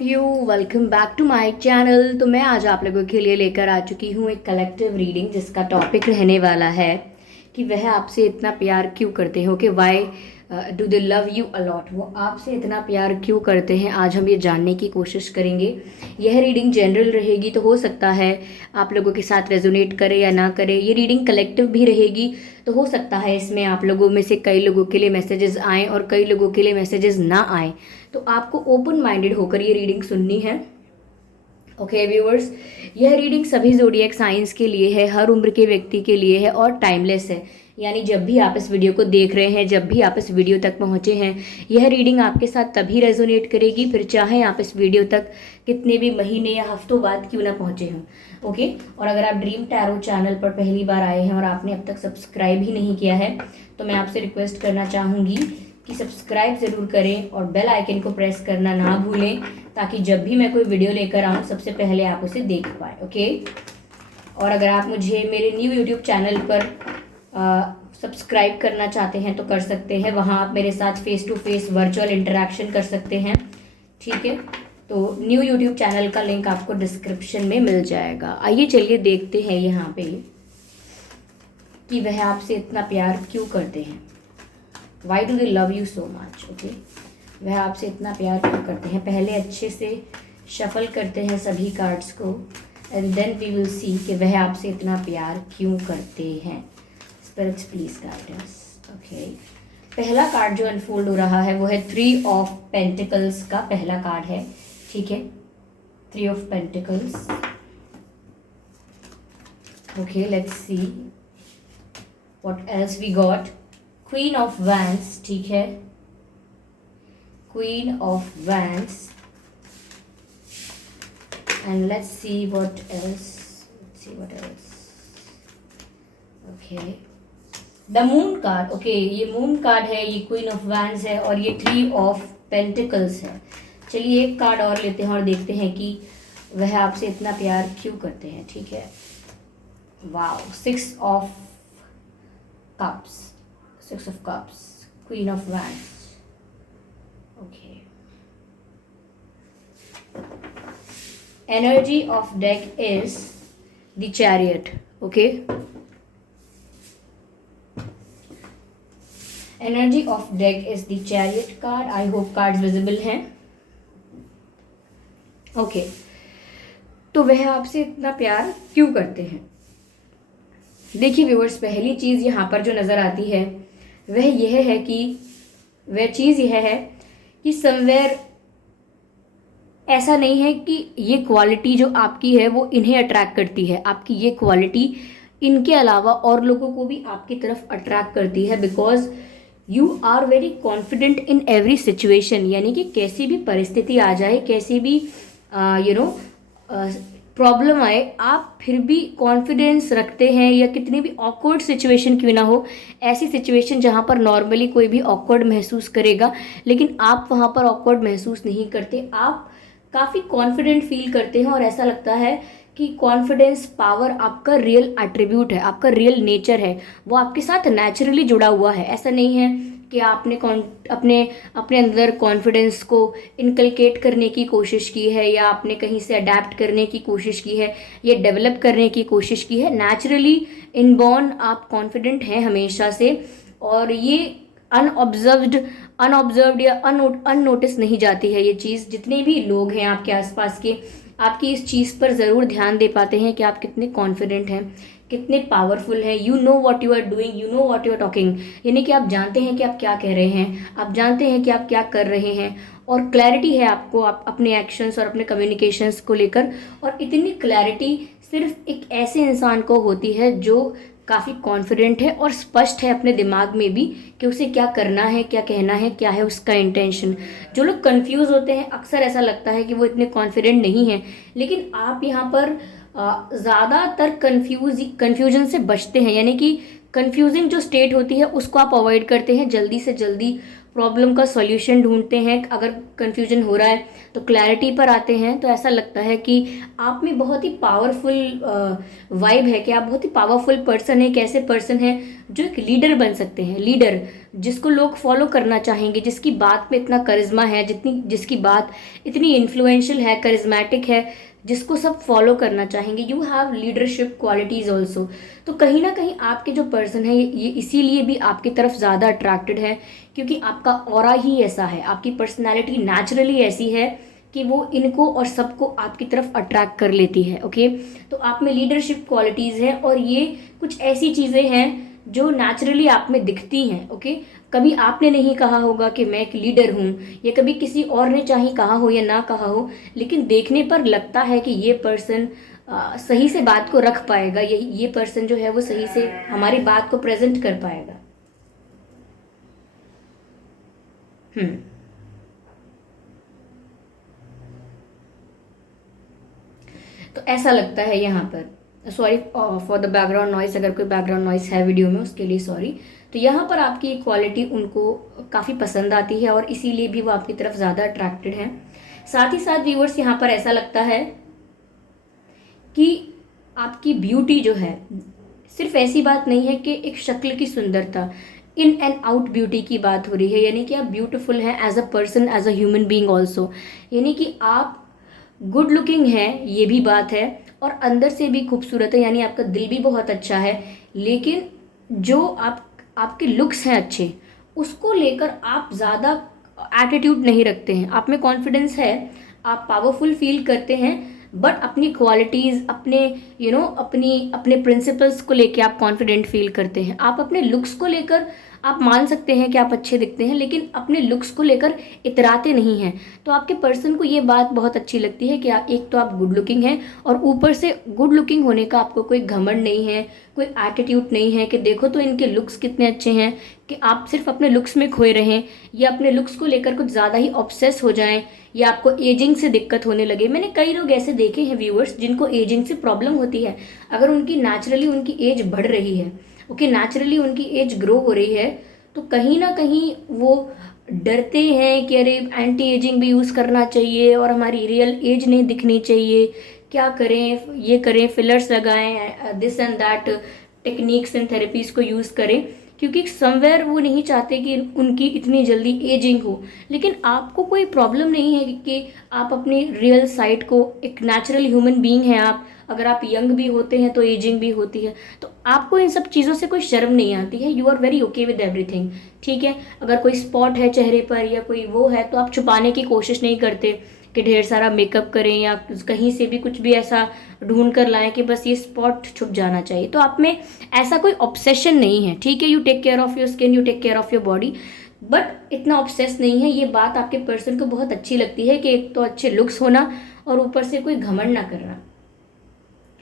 Of you, welcome back to my channel. तो मैं आज आप लोगों के लिए लेकर आ चुकी हूँ एक कलेक्टिव रीडिंग जिसका टॉपिक रहने वाला है कि वह आपसे इतना प्यार क्यों करते हो, कि why do they love you a lot. वो आपसे इतना प्यार क्यों करते हैं, आज हम ये जानने की कोशिश करेंगे। यह रीडिंग जनरल रहेगी, तो हो सकता है आप लोगों के साथ रेजोनेट करे या ना करे। ये रीडिंग कलेक्टिव भी रहेगी, तो हो सकता है इसमें आप लोगों में से कई लोगों के लिए मैसेजेस आएँ और कई लोगों के लिए मैसेजेस ना आएँ। तो आपको ओपन माइंडेड होकर ये रीडिंग सुननी है। ओके व्यूअर्स, यह रीडिंग सभी ज़ोडिएक साइंस के लिए है, हर उम्र के व्यक्ति के लिए है और टाइमलेस है। यानी जब भी आप इस वीडियो को देख रहे हैं, जब भी आप इस वीडियो तक पहुंचे हैं, यह रीडिंग आपके साथ तभी रेजोनेट करेगी, फिर चाहे आप इस वीडियो तक कितने भी महीने या हफ्तों बाद क्यों ना पहुंचे हों। ओके, और अगर आप ड्रीम टैरो चैनल पर पहली बार आए हैं और आपने अब तक सब्सक्राइब ही नहीं किया है, तो मैं आपसे रिक्वेस्ट करना चाहूँगी कि सब्सक्राइब ज़रूर करें और बेल आइकन को प्रेस करना ना भूलें, ताकि जब भी मैं कोई वीडियो लेकर आऊँ सबसे पहले आप उसे देख पाए। ओके, और अगर आप मुझे मेरे न्यू यूट्यूब चैनल पर सब्सक्राइब करना चाहते हैं तो कर सकते हैं। वहाँ आप मेरे साथ face to face virtual interaction कर सकते हैं। ठीक है, तो न्यू यूट्यूब चैनल का लिंक आपको डिस्क्रिप्शन में मिल जाएगा। आइए चलिए देखते हैं यहाँ पे कि वह आपसे इतना प्यार क्यों करते हैं। Why do they love you so much. Okay, वह आपसे इतना प्यार क्यों करते हैं। पहले अच्छे से शफल करते हैं सभी कार्ड्स को and then we will see कि वह आपसे इतना प्यार क्यों करते हैं। Spirits please guide us. Okay, पहला कार्ड जो अनफोल्ड हो रहा है वो है 3 ऑफ पेंटिकल्स का पहला कार्ड है। ठीक है, 3 of pentacles. Okay, let's see what else we got. Queen of wands. ठीक है, queen of wands and let's see what else. Okay, the moon card. Okay, ये मून कार्ड है, ये क्वीन ऑफ वैंड्स है और ये 3 ऑफ पेंटिकल्स है। चलिए एक कार्ड और लेते हैं और देखते हैं कि वह आपसे इतना प्यार क्यों करते हैं। ठीक है, wow, 6 of cups, 6 of cups, queen of wands. Okay, energy of deck is the chariot. Okay, energy of deck is the chariot card. I hope cards visible हैं। Okay, तो वह आपसे इतना प्यार क्यों करते हैं। देखिए व्यूअर्स, पहली चीज़ यहाँ पर जो नज़र आती है वह यह है कि समवेयर ऐसा नहीं है कि ये क्वालिटी जो आपकी है वो इन्हें अट्रैक्ट करती है। आपकी ये क्वालिटी इनके अलावा और लोगों को भी आपकी तरफ अट्रैक्ट करती है, because you are very confident in every situation. यानी कि कैसी भी परिस्थिति आ जाए, कैसी भी प्रॉब्लम आए, आप फिर भी कॉन्फिडेंस रखते हैं। या कितनी भी ऑकवर्ड सिचुएशन क्यों ना हो, ऐसी सिचुएशन जहाँ पर नॉर्मली कोई भी ऑकवर्ड महसूस करेगा, लेकिन आप वहाँ पर ऑकवर्ड महसूस नहीं करते। आप काफ़ी कॉन्फिडेंट फील करते हैं और ऐसा लगता है कि कॉन्फिडेंस पावर आपका रियल एट्रीब्यूट है, आपका रियल नेचर है, वो आपके साथ नेचुरली जुड़ा हुआ है। ऐसा नहीं है कि आपने अपने अंदर कॉन्फिडेंस को इनकलकेट करने की कोशिश की है, या आपने कहीं से अडेप्ट करने की कोशिश की है, या डेवलप करने की कोशिश की है। नेचुरली इनबॉर्न आप कॉन्फिडेंट हैं हमेशा से, और ये अनऑब्जर्व्ड या अननोटिस नहीं जाती है ये चीज़। जितने भी लोग हैं आपके आसपास के, आपकी इस चीज़ पर ज़रूर ध्यान दे पाते हैं कि आप कितने कॉन्फिडेंट हैं, कितने पावरफुल हैं। You know what you are doing, you know what you are talking. यानी कि आप जानते हैं कि आप क्या कह रहे हैं, आप जानते हैं कि आप क्या कर रहे हैं, और क्लैरिटी है आपको आप अपने एक्शंस और अपने कम्युनिकेशंस को लेकर। और इतनी क्लैरिटी सिर्फ एक ऐसे इंसान को होती है जो काफ़ी कॉन्फिडेंट है और स्पष्ट है अपने दिमाग में भी कि उसे क्या करना है, क्या कहना है, क्या है उसका इंटेंशन। जो लोग कंफ्यूज होते हैं, अक्सर ऐसा लगता है कि वो इतने कॉन्फिडेंट नहीं हैं, लेकिन आप यहाँ पर ज़्यादातर कन्फ्यूजन से बचते हैं। यानी कि कंफ्यूजिंग जो स्टेट होती है उसको आप अवॉइड करते हैं, जल्दी से जल्दी प्रॉब्लम का सॉल्यूशन ढूंढते हैं, अगर कंफ्यूजन हो रहा है तो क्लैरिटी पर आते हैं। तो ऐसा लगता है कि आप में बहुत ही पावरफुल वाइब है, कि आप बहुत ही पावरफुल पर्सन है, एक ऐसे पर्सन है जो एक लीडर बन सकते हैं। लीडर जिसको लोग फॉलो करना चाहेंगे, जिसकी बात में इतना करिश्मा है, जिसकी बात इतनी इन्फ्लुएंशियल है, करिश्मेटिक है, जिसको सब फॉलो करना चाहेंगे। You have leadership qualities also. तो कहीं ना कहीं आपके जो पर्सन है ये इसीलिए भी आपकी तरफ ज़्यादा अट्रैक्टेड है, क्योंकि आपका ऑरा ही ऐसा है, आपकी पर्सनैलिटी नेचुरली ऐसी है कि वो इनको और सबको आपकी तरफ अट्रैक्ट कर लेती है। ओके, तो आप में लीडरशिप क्वालिटीज़ हैं, और ये कुछ ऐसी चीज़ें हैं जो नेचुरली आप में दिखती हैं। ओके, कभी आपने नहीं कहा होगा कि मैं एक लीडर हूँ, या कभी किसी और ने चाहे कहा हो या ना कहा हो, लेकिन देखने पर लगता है कि ये पर्सन सही से बात को रख पाएगा, ये पर्सन जो है वो सही से हमारी बात को प्रेजेंट कर पाएगा। तो ऐसा लगता है यहाँ पर। Sorry for the background noise, अगर कोई बैकग्राउंड नॉइस है वीडियो में उसके लिए सॉरी। तो यहाँ पर आपकी क्वालिटी उनको काफ़ी पसंद आती है, और इसीलिए भी वो आपकी तरफ ज़्यादा अट्रैक्टेड हैं। साथ ही साथ व्यूअर्स यहाँ पर ऐसा लगता है कि आपकी ब्यूटी जो है, सिर्फ ऐसी बात नहीं है कि एक शक्ल की सुंदरता, इन एंड आउट ब्यूटी की बात हो रही है, यानी कि आप ब्यूटीफुल हैं as a person, as a human being also. यानी कि आप गुड लुकिंग है, ये भी बात है, और अंदर से भी खूबसूरत है, यानी आपका दिल भी बहुत अच्छा है। लेकिन जो आपके लुक्स हैं अच्छे, उसको लेकर आप ज़्यादा एटीट्यूड नहीं रखते हैं, आप में कॉन्फिडेंस है, आप पावरफुल फील करते हैं, बट अपनी क्वालिटीज़, अपने अपने प्रिंसिपल्स को लेकर आप कॉन्फिडेंट फील करते हैं। आप अपने लुक्स को लेकर आप मान सकते हैं कि आप अच्छे दिखते हैं, लेकिन अपने लुक्स को लेकर इतराते नहीं हैं। तो आपके पर्सन को ये बात बहुत अच्छी लगती है कि एक तो आप गुड लुकिंग हैं, और ऊपर से गुड लुकिंग होने का आपको कोई घमंड नहीं है, कोई एटीट्यूड नहीं है कि देखो तो इनके लुक्स कितने अच्छे हैं, कि आप सिर्फ अपने लुक्स में खोए रहें, या अपने लुक्स को लेकर कुछ ज़्यादा ही ऑब्सेस हो जाएं, या आपको एजिंग से दिक्कत होने लगे। मैंने कई लोग ऐसे देखे हैं व्यूअर्स जिनको एजिंग से प्रॉब्लम होती है। अगर उनकी नेचुरली उनकी एज बढ़ रही है, ओके, नेचुरली उनकी एज ग्रो हो रही है, तो कहीं ना कहीं वो डरते हैं कि अरे एंटी एजिंग भी यूज़ करना चाहिए, और हमारी रियल एज नहीं दिखनी चाहिए, क्या करें, ये करें, फिलर्स लगाएं, this and that techniques and therapies को यूज़ करें, क्योंकि समवेयर वो नहीं चाहते कि उनकी इतनी जल्दी एजिंग हो। लेकिन आपको कोई प्रॉब्लम नहीं है कि आप अपनी रियल साइड को, एक नेचुरल ह्यूमन बीइंग हैं आप, अगर आप यंग भी होते हैं तो एजिंग भी होती है, तो आपको इन सब चीज़ों से कोई शर्म नहीं आती है। You are very okay with everything, ठीक है। अगर कोई स्पॉट है चेहरे पर या कोई वो है, तो आप छुपाने की कोशिश नहीं करते कि ढेर सारा मेकअप करें, या कहीं से भी कुछ भी ऐसा ढूंढ कर लाएं कि बस ये स्पॉट छुप जाना चाहिए। तो आप में ऐसा कोई ऑब्सेशन नहीं है, ठीक है। You take care of your skin, you take care of your body, but इतना ऑब्सेस नहीं है। ये बात आपके पर्सन को बहुत अच्छी लगती है कि एक तो अच्छे लुक्स होना, और ऊपर से कोई घमंड ना करना।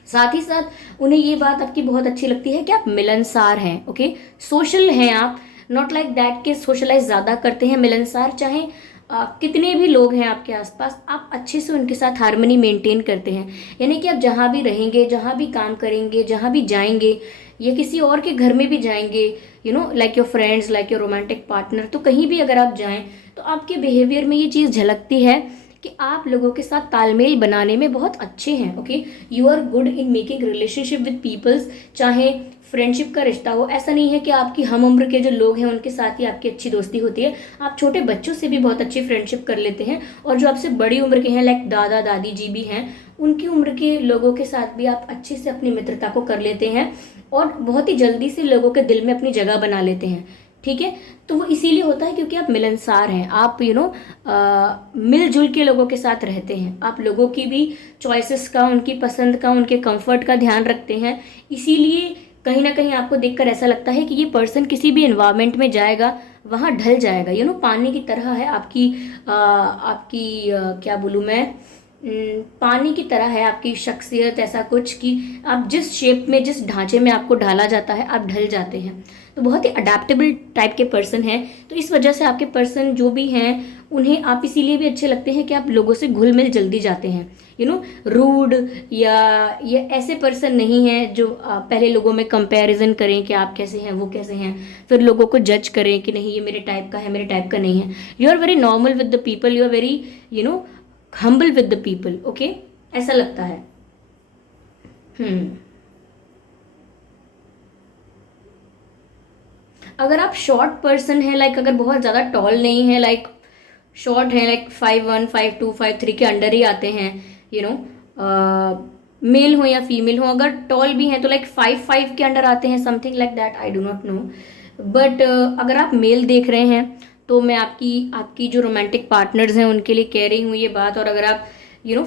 साथ ही साथ उन्हें ये बात आपकी बहुत अच्छी लगती है कि आप मिलनसार हैं, ओके, सोशल हैं आप, नॉट लाइक दैट के सोशलाइज ज़्यादा करते हैं। मिलनसार, चाहे कितने भी लोग हैं आपके आसपास, आप अच्छे से उनके साथ हार्मनी मेंटेन करते हैं। यानी कि आप जहाँ भी रहेंगे, जहाँ भी काम करेंगे, जहाँ भी जाएंगे, या किसी और के घर में भी जाएंगे, like your friends, like your romantic partner, तो कहीं भी अगर आप जाएं तो आपके बिहेवियर में ये चीज़ झलकती है कि आप लोगों के साथ तालमेल बनाने में बहुत अच्छे हैं। Okay, you are good in making relationship with peoples, चाहे फ्रेंडशिप का रिश्ता हो। ऐसा नहीं है कि आपकी हम उम्र के जो लोग हैं उनके साथ ही आपकी अच्छी दोस्ती होती है, आप छोटे बच्चों से भी बहुत अच्छी फ्रेंडशिप कर लेते हैं, और जो आपसे बड़ी उम्र के हैं, लाइक दादा दादी जी भी हैं, उनकी उम्र के लोगों के साथ भी आप अच्छे से अपनी मित्रता को कर लेते हैं, और बहुत ही जल्दी से लोगों के दिल में अपनी जगह बना लेते हैं, ठीक है। तो वो इसीलिए होता है क्योंकि आप मिलनसार हैं, आप मिलजुल के लोगों के साथ रहते हैं, आप लोगों की भी चॉइसेस का, उनकी पसंद का, उनके कंफर्ट का ध्यान रखते हैं। इसीलिए कहीं ना कहीं आपको देखकर ऐसा लगता है कि ये पर्सन किसी भी एनवायरनमेंट में जाएगा वहाँ ढल जाएगा। पानी की तरह है आपकी क्या बोलूँ मैं, पानी की तरह है आपकी शख्सियत, ऐसा कुछ कि आप जिस शेप में, जिस ढांचे में आपको ढाला जाता है, आप ढल जाते हैं। तो बहुत ही अडेप्टेबल टाइप के पर्सन हैं, तो इस वजह से आपके पर्सन जो भी हैं उन्हें आप इसीलिए भी अच्छे लगते हैं कि आप लोगों से घुल मिल जल्दी जाते हैं, रूड या ऐसे पर्सन नहीं हैं जो पहले लोगों में कंपैरिजन करें कि आप कैसे हैं, वो कैसे हैं, फिर लोगों को जज करें कि नहीं ये मेरे टाइप का है, मेरे टाइप का नहीं है। You are very normal with the people, you are very humble with the people, okay, ऐसा लगता है। अगर आप शॉर्ट पर्सन है, लाइक अगर बहुत ज़्यादा टॉल नहीं है, लाइक शॉर्ट है, लाइक 5'1", 5'2", 5'3" के अंडर ही आते हैं, मेल हो या फीमेल हो, अगर टॉल भी हैं तो लाइक 5'5" के अंडर आते हैं, something like that, I do not know. But अगर आप मेल देख रहे हैं तो मैं आपकी आपकी जो रोमांटिक पार्टनर्स हैं उनके लिए कह रही हूँ ये बात। और अगर आप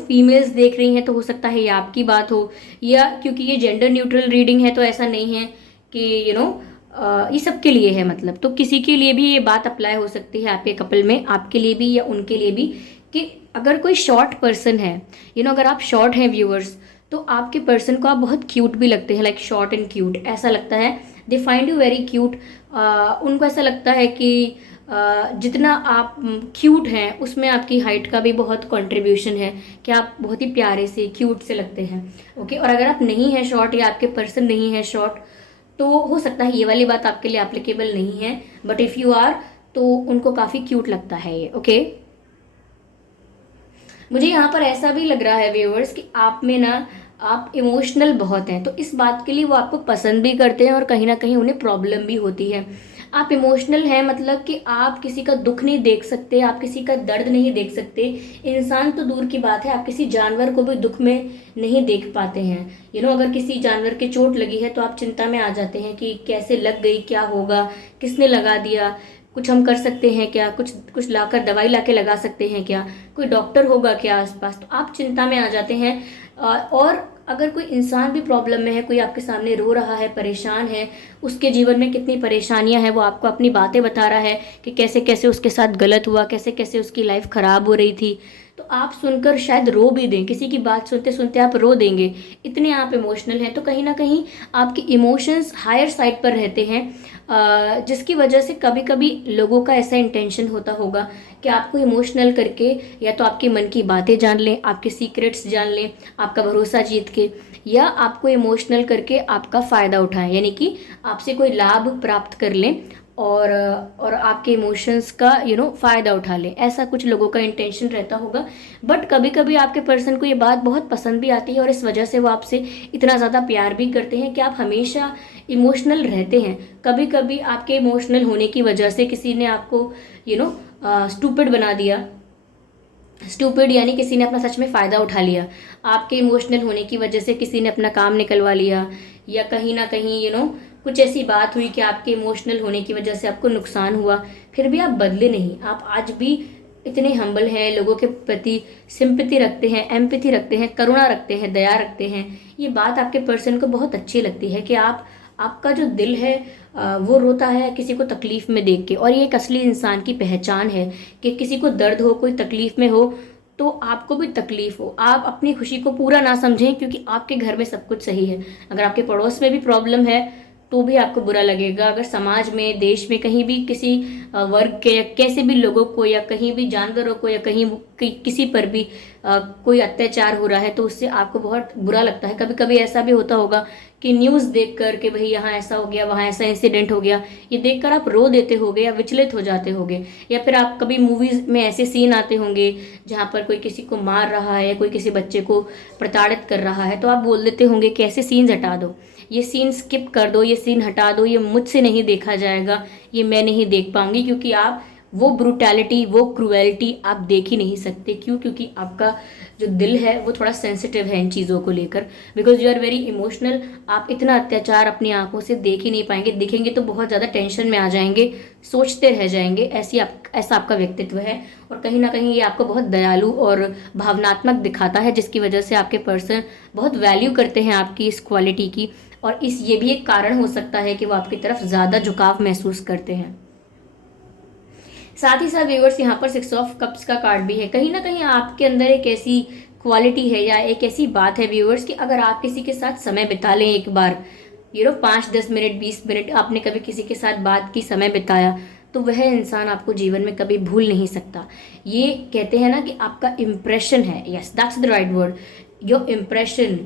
फीमेल्स देख रही हैं तो हो सकता है ये आपकी बात हो, या क्योंकि ये जेंडर न्यूट्रल रीडिंग है तो ऐसा नहीं है कि ये सबके लिए है, मतलब तो किसी के लिए भी ये बात अप्लाई हो सकती है, आपके कपल में, आपके लिए भी या उनके लिए भी, कि अगर कोई शॉर्ट पर्सन है, अगर आप शॉर्ट हैं व्यूअर्स, तो आपके पर्सन को आप बहुत क्यूट भी लगते हैं, लाइक शॉर्ट एंड क्यूट ऐसा लगता है, they find you very cute. उनको ऐसा लगता है कि जितना आप क्यूट हैं उसमें आपकी हाइट का भी बहुत कंट्रीब्यूशन है, कि आप बहुत ही प्यारे से क्यूट से लगते हैं, ओके। और अगर आप नहीं हैं शॉर्ट या आपके पर्सन नहीं है शॉर्ट, तो हो सकता है ये वाली बात आपके लिए एप्लीकेबल नहीं है, बट इफ़ यू आर तो उनको काफ़ी क्यूट लगता है ये, ओके। मुझे यहाँ पर ऐसा भी लग रहा है व्यूअर्स कि आप में ना, आप इमोशनल बहुत हैं, तो इस बात के लिए वो आपको पसंद भी करते हैं और कहीं ना कहीं उन्हें प्रॉब्लम भी होती है। आप इमोशनल हैं मतलब कि आप किसी का दुख नहीं देख सकते, आप किसी का दर्द नहीं देख सकते, इंसान तो दूर की बात है, आप किसी जानवर को भी दुख में नहीं देख पाते हैं। अगर किसी जानवर के चोट लगी है तो आप चिंता में आ जाते हैं कि कैसे लग गई, क्या होगा, किसने लगा दिया, कुछ हम कर सकते हैं क्या, कुछ लाकर दवाई लाके लगा सकते हैं क्या, कोई डॉक्टर होगा क्या आसपास, तो आप चिंता में आ जाते हैं। और अगर कोई इंसान भी प्रॉब्लम में है, कोई आपके सामने रो रहा है, परेशान है, उसके जीवन में कितनी परेशानियां हैं, वो आपको अपनी बातें बता रहा है कि कैसे कैसे उसके साथ गलत हुआ, कैसे कैसे उसकी लाइफ खराब हो रही थी, तो आप सुनकर शायद रो भी दें, किसी की बात सुनते सुनते आप रो देंगे, इतने आप इमोशनल हैं। तो कहीं ना कहीं आपके इमोशंस हायर साइड पर रहते हैं, जिसकी वजह से कभी कभी लोगों का ऐसा इंटेंशन होता होगा कि आपको इमोशनल करके या तो आपके मन की बातें जान लें, आपके सीक्रेट्स जान लें, आपका भरोसा जीत के, या आपको इमोशनल करके आपका फ़ायदा उठाएं, यानी कि आपसे कोई लाभ प्राप्त कर लें और आपके इमोशंस का फ़ायदा उठा लें, ऐसा कुछ लोगों का इंटेंशन रहता होगा। बट कभी कभी आपके पर्सन को ये बात बहुत पसंद भी आती है और इस वजह से वो आपसे इतना ज़्यादा प्यार भी करते हैं कि आप हमेशा इमोशनल रहते हैं। कभी कभी आपके इमोशनल होने की वजह से किसी ने आपको स्टूपिड बना दिया, स्टूपिड यानी किसी ने अपना सच में फ़ायदा उठा लिया, आपके इमोशनल होने की वजह से किसी ने अपना काम निकलवा लिया, या कहीं ना कहीं कुछ ऐसी बात हुई कि आपके इमोशनल होने की वजह से आपको नुकसान हुआ, फिर भी आप बदले नहीं, आप आज भी इतने हम्बल हैं, लोगों के प्रति सिंपैथी रखते हैं, एम्पैथी रखते हैं, करुणा रखते हैं, दया रखते हैं। ये बात आपके पर्सन को बहुत अच्छी लगती है कि आपका जो दिल है वो रोता है किसी को तकलीफ में देख के, और ये एक असली इंसान की पहचान है कि किसी को दर्द हो, कोई तकलीफ में हो, तो आपको भी तकलीफ हो, आप अपनी खुशी को पूरा ना समझें क्योंकि आपके घर में सब कुछ सही है। अगर आपके पड़ोस में भी प्रॉब्लम है तो भी आपको बुरा लगेगा। अगर समाज में, देश में, कहीं भी किसी वर्ग के या कैसे भी लोगों को या कहीं भी जानवरों को या कहीं किसी पर भी कोई अत्याचार हो रहा है तो उससे आपको बहुत बुरा लगता है। कभी कभी ऐसा भी होता होगा कि न्यूज़ देखकर कि भाई यहाँ ऐसा हो गया, वहाँ ऐसा इंसिडेंट हो गया, ये देखकर आप रो देते होगे या विचलित हो जाते होगे। या फिर आप कभी मूवीज़ में ऐसे सीन आते होंगे जहाँ पर कोई किसी को मार रहा है, कोई किसी बच्चे को प्रताड़ित कर रहा है, तो आप बोल देते होंगे कि ऐसे सीन्स हटा दो, ये सीन स्किप कर दो, ये सीन हटा दो, ये मुझसे नहीं देखा जाएगा, ये मैं नहीं देख पाऊंगी, क्योंकि आप वो ब्रूटैलिटी, वो क्रूएलिटी आप देख ही नहीं सकते। क्यों? क्योंकि आपका जो दिल है वो थोड़ा सेंसिटिव है इन चीज़ों को लेकर, because you are very emotional. आप इतना अत्याचार अपनी आंखों से देख ही नहीं पाएंगे, दिखेंगे तो बहुत ज़्यादा टेंशन में आ जाएंगे, सोचते रह जाएंगे, ऐसा आपका व्यक्तित्व है। और कहीं ना कहीं ये आपको बहुत दयालु और भावनात्मक दिखाता है, जिसकी वजह से आपके पर्सन बहुत वैल्यू करते हैं आपकी इस क्वालिटी की। और ये भी एक कारण हो सकता है कि वो आपकी तरफ ज़्यादा झुकाव महसूस करते हैं। साथ ही साथ व्यूअर्स, यहाँ पर 6 ऑफ कप्स का कार्ड भी है। कहीं ना कहीं आपके अंदर एक ऐसी क्वालिटी है या एक ऐसी बात है व्यूअर्स कि अगर आप किसी के साथ समय बिता लें एक बार, 5-10 मिनट 20 मिनट आपने कभी किसी के साथ बात की, समय बिताया, तो वह इंसान आपको जीवन में कभी भूल नहीं सकता। ये कहते हैं ना कि आपका इम्प्रेशन है, yes that's the right word, your impression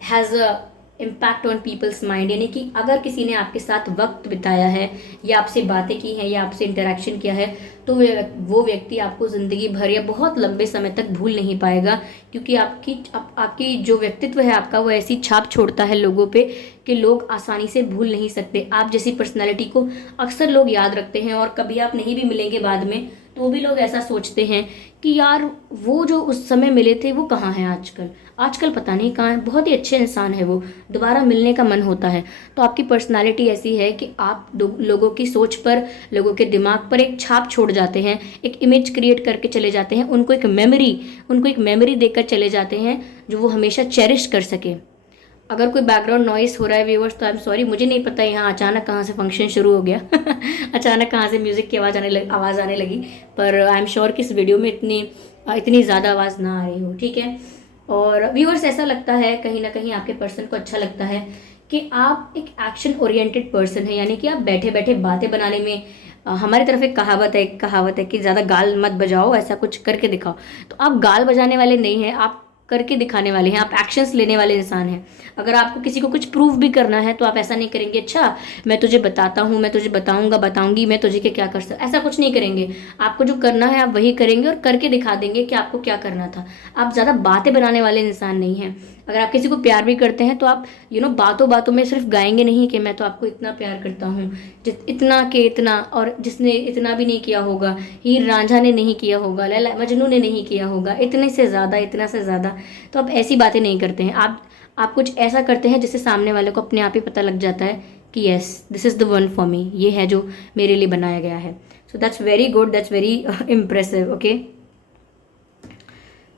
has a impact on people's mind. यानी कि अगर किसी ने आपके साथ वक्त बिताया है या आपसे बातें की हैं या आपसे इंटरेक्शन किया है, तो वो व्यक्ति आपको ज़िंदगी भर या बहुत लंबे समय तक भूल नहीं पाएगा, क्योंकि आपकी जो व्यक्तित्व है आपका, वो ऐसी छाप छोड़ता है लोगों पे कि लोग आसानी से भूल नहीं सकते। आप जैसी पर्सनैलिटी को अक्सर लोग याद रखते हैं, और कभी आप नहीं भी मिलेंगे बाद में तो भी लोग ऐसा सोचते हैं कि यार वो जो उस समय मिले थे वो कहाँ हैं आजकल, आजकल पता नहीं कहाँ है, बहुत ही अच्छे इंसान है वो, दोबारा मिलने का मन होता है। तो आपकी पर्सनालिटी ऐसी है कि आप लोगों की सोच पर, लोगों के दिमाग पर एक छाप छोड़ जाते हैं, एक इमेज क्रिएट करके चले जाते हैं, उनको एक मेमोरी देकर चले जाते हैं जो वो हमेशा चेरिश कर सके। अगर कोई बैकग्राउंड नॉइस हो रहा है व्यूवर्स तो आई एम सॉरी, मुझे नहीं पता यहाँ अचानक कहाँ से फंक्शन शुरू हो गया अचानक कहाँ से म्यूज़िक की आवाज़ आने लगी, पर आई एम श्योर कि इस वीडियो में इतनी ज़्यादा आवाज़ ना आ रही हो, ठीक है। और व्यूवर्स ऐसा लगता है कहीं ना कहीं आपके पर्सन को अच्छा लगता है कि आप एक एक्शन ओरिएंटेड पर्सन है, यानी कि आप बैठे बैठे बातें बनाने में, हमारी तरफ एक कहावत है कि ज़्यादा गाल मत बजाओ, ऐसा कुछ करके दिखाओ। तो आप गाल बजाने वाले नहीं हैं, आप करके दिखाने वाले हैं, आप एक्शंस लेने वाले इंसान हैं। अगर आपको किसी को कुछ प्रूव भी करना है तो आप ऐसा नहीं करेंगे, अच्छा मैं तुझे बताता हूँ, मैं तुझे बताऊंगी मैं तुझे क्या कर सकता, ऐसा कुछ नहीं करेंगे। आपको जो करना है आप वही करेंगे और करके दिखा देंगे कि आपको क्या करना था। आप ज़्यादा बातें बनाने वाले इंसान नहीं हैं। अगर आप किसी को प्यार भी करते हैं तो आप बातों बातों में सिर्फ गाएंगे नहीं कि मैं तो आपको इतना प्यार करता हूँ, इतना के इतना, और जिसने इतना भी नहीं किया होगा, हीर रांझा ने नहीं किया होगा, लैला मजनू ने नहीं किया होगा, इतने से ज़्यादा, इतना से ज़्यादा। तो आप ऐसी बातें नहीं करते हैं। आप कुछ ऐसा करते हैं जिससे सामने वाले को अपने आप ही पता लग जाता है कि yes this is the one for me, ये है जो मेरे लिए बनाया गया है। So that's very good, that's very impressive. Okay,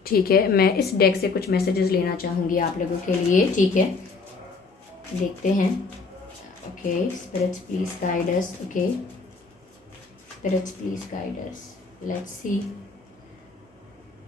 ठीक है, मैं इस डेक से कुछ मैसेजेस लेना चाहूँगी आप लोगों के लिए, ठीक है, देखते हैं। Okay, spirits please guide us. Okay, spirits please guide us, let's see.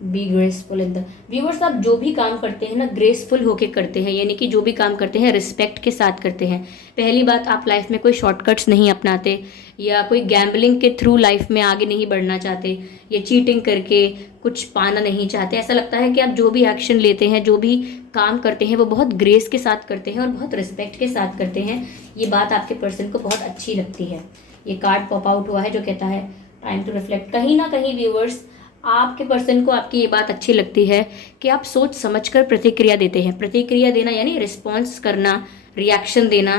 Be graceful in the viewers. आप जो भी काम करते हैं ना ग्रेसफुल होके करते हैं, यानी कि जो भी काम करते हैं रिस्पेक्ट के साथ करते हैं। पहली बात, आप लाइफ में कोई शॉर्टकट्स नहीं अपनाते या कोई गैम्बलिंग के थ्रू लाइफ में आगे नहीं बढ़ना चाहते या चीटिंग करके कुछ पाना नहीं चाहते। ऐसा लगता है कि आप जो भी एक्शन लेते हैं, जो भी काम करते हैं, वो बहुत ग्रेस के साथ करते हैं और बहुत रिस्पेक्ट के साथ करते हैं। ये बात आपके पर्सन को बहुत अच्छी लगती है। ये कार्ड पॉप आउट हुआ है जो कहता है टाइम टू रिफ्लेक्ट। कहीं ना कहीं व्यूवर्स आपके पर्सन को आपकी ये बात अच्छी लगती है कि आप सोच समझकर प्रतिक्रिया देते हैं। प्रतिक्रिया देना यानी रिस्पॉन्स करना, रिएक्शन देना।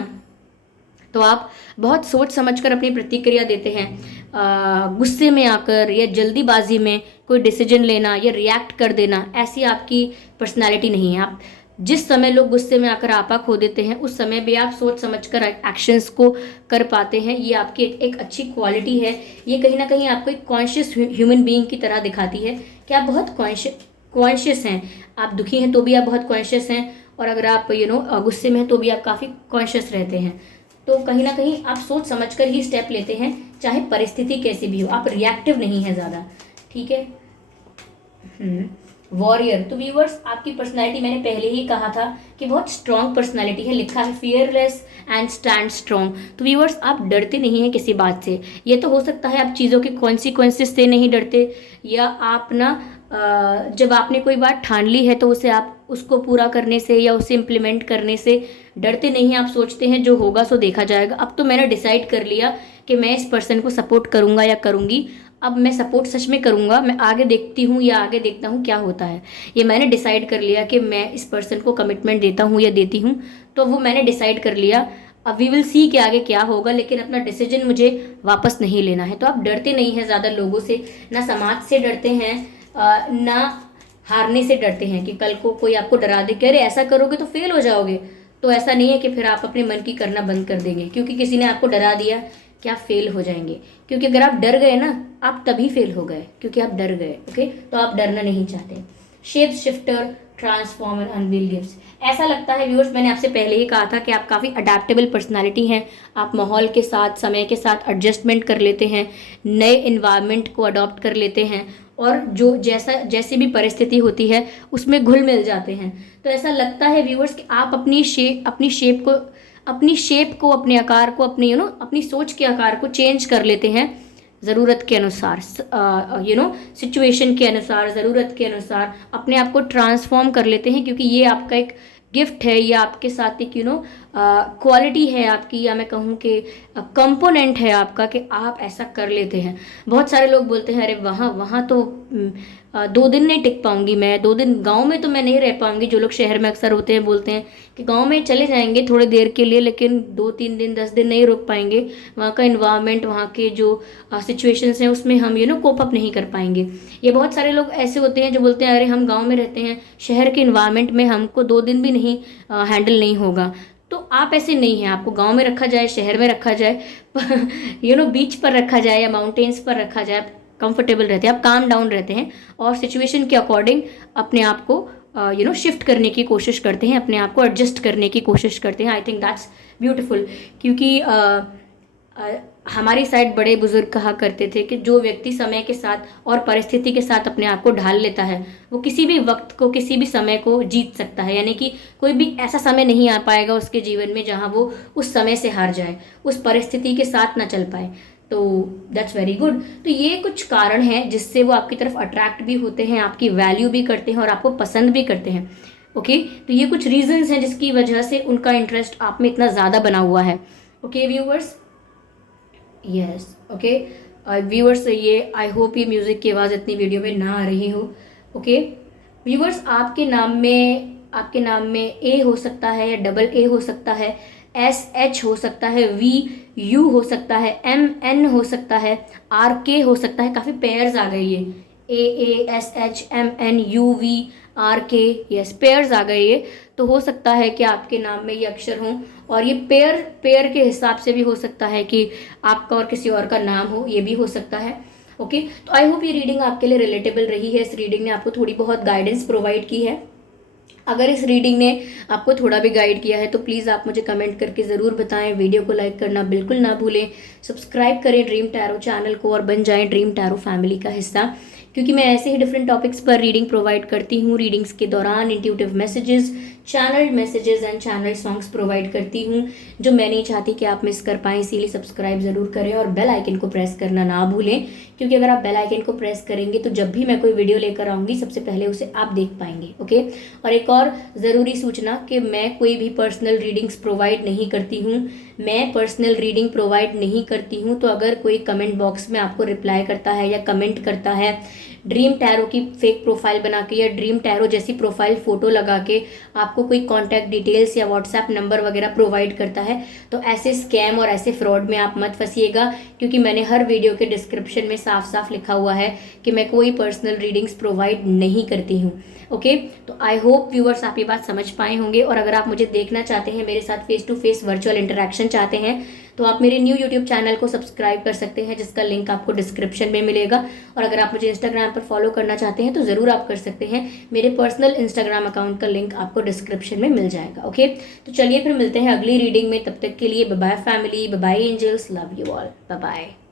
तो आप बहुत सोच समझकर अपनी प्रतिक्रिया देते हैं। गुस्से में आकर या जल्दीबाजी में कोई डिसीजन लेना या रिएक्ट कर देना, ऐसी आपकी पर्सनालिटी नहीं है। आप जिस समय लोग गुस्से में आकर आपा खो देते हैं, उस समय भी आप सोच समझकर एक्शंस को कर पाते हैं। ये आपकी एक अच्छी क्वालिटी है। ये कहीं ना कहीं आपको एक कॉन्शियस ह्यूमन बीइंग की तरह दिखाती है कि आप बहुत कॉन्शियस हैं। आप दुखी हैं तो भी आप बहुत कॉन्शियस हैं, और अगर आप गुस्से में हैं तो भी आप काफ़ी कॉन्शियस रहते हैं। तो कहीं ना कहीं आप सोच समझकर ही स्टेप लेते हैं, चाहे परिस्थिति कैसी भी हो। आप रिएक्टिव नहीं है ज़्यादा, ठीक है। वॉरियर। तो व्यूवर्स आपकी पर्सनालिटी मैंने पहले ही कहा था कि बहुत स्ट्रॉन्ग पर्सनालिटी है। लिखा है फियरलेस एंड स्टैंड स्ट्रॉन्ग। तो व्यूवर्स आप डरते नहीं हैं किसी बात से। ये तो हो सकता है आप चीज़ों के कॉन्सिक्वेंसेस से नहीं डरते, या आप ना जब आपने कोई बात ठान ली है तो उसे आप उसको पूरा करने से या उसे इम्प्लीमेंट करने से डरते नहीं हैं। आप सोचते हैं जो होगा सो देखा जाएगा। अब तो मैंने डिसाइड कर लिया कि मैं इस पर्सन को सपोर्ट करूंगा या करूंगी। अब मैं सपोर्ट सच में करूंगा, मैं आगे देखती हूँ या आगे देखता हूँ क्या होता है। ये मैंने डिसाइड कर लिया कि मैं इस पर्सन को कमिटमेंट देता हूँ या देती हूँ, तो वो मैंने डिसाइड कर लिया। अब वी विल सी कि आगे क्या होगा, लेकिन अपना डिसीजन मुझे वापस नहीं लेना है। तो आप डरते नहीं हैं ज़्यादा लोगों से, ना समाज से डरते हैं, ना हारने से डरते हैं कि कल को कोई आपको डरा दे कि अरे ऐसा करोगे तो फेल हो जाओगे। तो ऐसा नहीं है कि फिर आप अपने मन की करना बंद कर देंगे क्योंकि किसी ने आपको डरा दिया कि आप फेल हो जाएंगे। क्योंकि अगर आप डर गए ना, आप तभी फेल हो गए क्योंकि आप डर गए। ओके, तो आप डरना नहीं चाहते। Shape shifter, transformer, unveil gifts. ऐसा लगता है व्यूअर्स, मैंने आपसे पहले ही कहा था कि आप काफ़ी अडेप्टेबल पर्सनालिटी हैं। आप माहौल के साथ, समय के साथ एडजस्टमेंट कर लेते हैं, नए इन्वायरमेंट को अडॉप्ट कर लेते हैं, और जो जैसी भी परिस्थिति होती है उसमें घुल मिल जाते हैं। तो ऐसा लगता है व्यूअर्स कि आप अपनी शेप को अपनी शेप को, अपने आकार को, अपनी अपनी सोच के आकार को चेंज कर लेते हैं ज़रूरत के अनुसार, सिचुएशन के अनुसार, ज़रूरत के अनुसार अपने आप को ट्रांसफॉर्म कर लेते हैं, क्योंकि ये आपका एक गिफ्ट है, ये आपके साथ एक क्वालिटी है आपकी, या मैं कहूँ कि कंपोनेंट है आपका, कि आप ऐसा कर लेते हैं। बहुत सारे लोग बोलते हैं अरे वहाँ वहाँ तो 2 दिन नहीं टिक पाऊंगी मैं, 2 दिन गांव में तो मैं नहीं रह पाऊंगी। जो लोग शहर में अक्सर होते हैं बोलते हैं कि गांव में चले जाएंगे थोड़ी देर के लिए, लेकिन 2-3 दिन 10 दिन नहीं रुक पाएंगे, वहाँ का इन्वायरमेंट, वहाँ के जो सिचुएशंस हैं उसमें हम कोप अप नहीं कर पाएंगे। ये बहुत सारे लोग ऐसे होते हैं जो बोलते हैं अरे हम गाँव में रहते हैं, शहर के इन्वायरमेंट में हमको 2 दिन भी नहीं हैंडल नहीं होगा। तो आप ऐसे नहीं हैं, आपको गांव में रखा जाए, शहर में रखा जाए, बीच पर रखा जाए या माउंटेन्स पर रखा जाए, कंफर्टेबल रहते हैं, आप काम डाउन रहते हैं और सिचुएशन के अकॉर्डिंग अपने आप को शिफ्ट करने की कोशिश करते हैं, अपने आप को एडजस्ट करने की कोशिश करते हैं। आई थिंक दैट्स ब्यूटीफुल, क्योंकि हमारी साइड बड़े बुजुर्ग कहा करते थे कि जो व्यक्ति समय के साथ और परिस्थिति के साथ अपने आप को ढाल लेता है वो किसी भी वक्त को, किसी भी समय को जीत सकता है। यानी कि कोई भी ऐसा समय नहीं आ पाएगा उसके जीवन में जहाँ वो उस समय से हार जाए, उस परिस्थिति के साथ ना चल पाए। तो दैट्स वेरी गुड। तो ये कुछ कारण हैं जिससे वो आपकी तरफ अट्रैक्ट भी होते हैं, आपकी वैल्यू भी करते हैं और आपको पसंद भी करते हैं। ओके, तो ये कुछ रीजंस हैं जिसकी वजह से उनका इंटरेस्ट आप में इतना ज़्यादा बना हुआ है। Okay viewers, yes, okay viewers, ये आई होप ये म्यूज़िक की आवाज़ इतनी वीडियो में ना आ रही हो। ओके व्यूअर्स, आपके नाम में ए हो सकता है या डबल ए हो सकता है, SH हो सकता है, VU हो सकता है, MN हो सकता है, RK हो सकता है। काफ़ी पेयर्स आ गई है, AASHMNUVRK, यस पेयर्स आ गई है। तो हो सकता है कि आपके नाम में ये अक्षर हों, और ये पेयर के हिसाब से भी हो सकता है कि आपका और किसी और का नाम हो, ये भी हो सकता है। ओके, तो आई होप ये रीडिंग आपके लिए रिलेटेबल रही है। इस रीडिंग ने आपको थोड़ी बहुत गाइडेंस प्रोवाइड की है। अगर इस रीडिंग ने आपको थोड़ा भी गाइड किया है तो प्लीज़ आप मुझे कमेंट करके ज़रूर बताएं। वीडियो को लाइक करना बिल्कुल ना भूलें, सब्सक्राइब करें ड्रीम टैरो चैनल को और बन जाएं ड्रीम टैरो फैमिली का हिस्सा, क्योंकि मैं ऐसे ही डिफरेंट टॉपिक्स पर रीडिंग प्रोवाइड करती हूँ। रीडिंग्स के दौरान intuitive messages, channel messages and channel songs provide करती हूँ जो मैं नहीं चाहती कि आप मिस कर पाएँ। इसीलिए सब्सक्राइब ज़रूर करें और बेल आइकन को प्रेस करना ना भूलें, क्योंकि अगर आप बेल आइकन को प्रेस करेंगे तो जब भी मैं कोई वीडियो लेकर आऊँगी सबसे पहले उसे आप देख पाएंगे। ओके, और एक और ज़रूरी सूचना कि मैं कोई भी पर्सनल रीडिंग्स प्रोवाइड नहीं करती हूँ, मैं पर्सनल रीडिंग प्रोवाइड नहीं करती हूँ। तो अगर कोई कमेंट बॉक्स में आपको रिप्लाई करता है या कमेंट करता है ड्रीम टैरो की फेक प्रोफाइल बना के या ड्रीम टैरो जैसी प्रोफाइल फ़ोटो लगा के आपको कोई कॉन्टैक्ट डिटेल्स या व्हाट्सएप नंबर वगैरह प्रोवाइड करता है, तो ऐसे स्कैम और ऐसे फ्रॉड में आप मत फंसिएगा, क्योंकि मैंने हर वीडियो के डिस्क्रिप्शन में साफ साफ लिखा हुआ है कि मैं कोई पर्सनल रीडिंग्स प्रोवाइड नहीं करती हूँ। ओके, तो आई होप व्यूअर्स आप ये बात समझ पाए होंगे। और अगर आप मुझे देखना चाहते हैं, मेरे साथ face to face virtual interaction चाहते हैं, तो आप मेरे न्यू यूट्यूब चैनल को सब्सक्राइब कर सकते हैं, जिसका लिंक आपको डिस्क्रिप्शन में मिलेगा। और अगर आप मुझे इंस्टाग्राम पर फॉलो करना चाहते हैं तो ज़रूर आप कर सकते हैं, मेरे पर्सनल इंस्टाग्राम अकाउंट का लिंक आपको डिस्क्रिप्शन में मिल जाएगा। ओके, तो चलिए फिर मिलते हैं अगली रीडिंग में। तब तक के लिए bye bye family, bye bye angels, love you all, bye bye.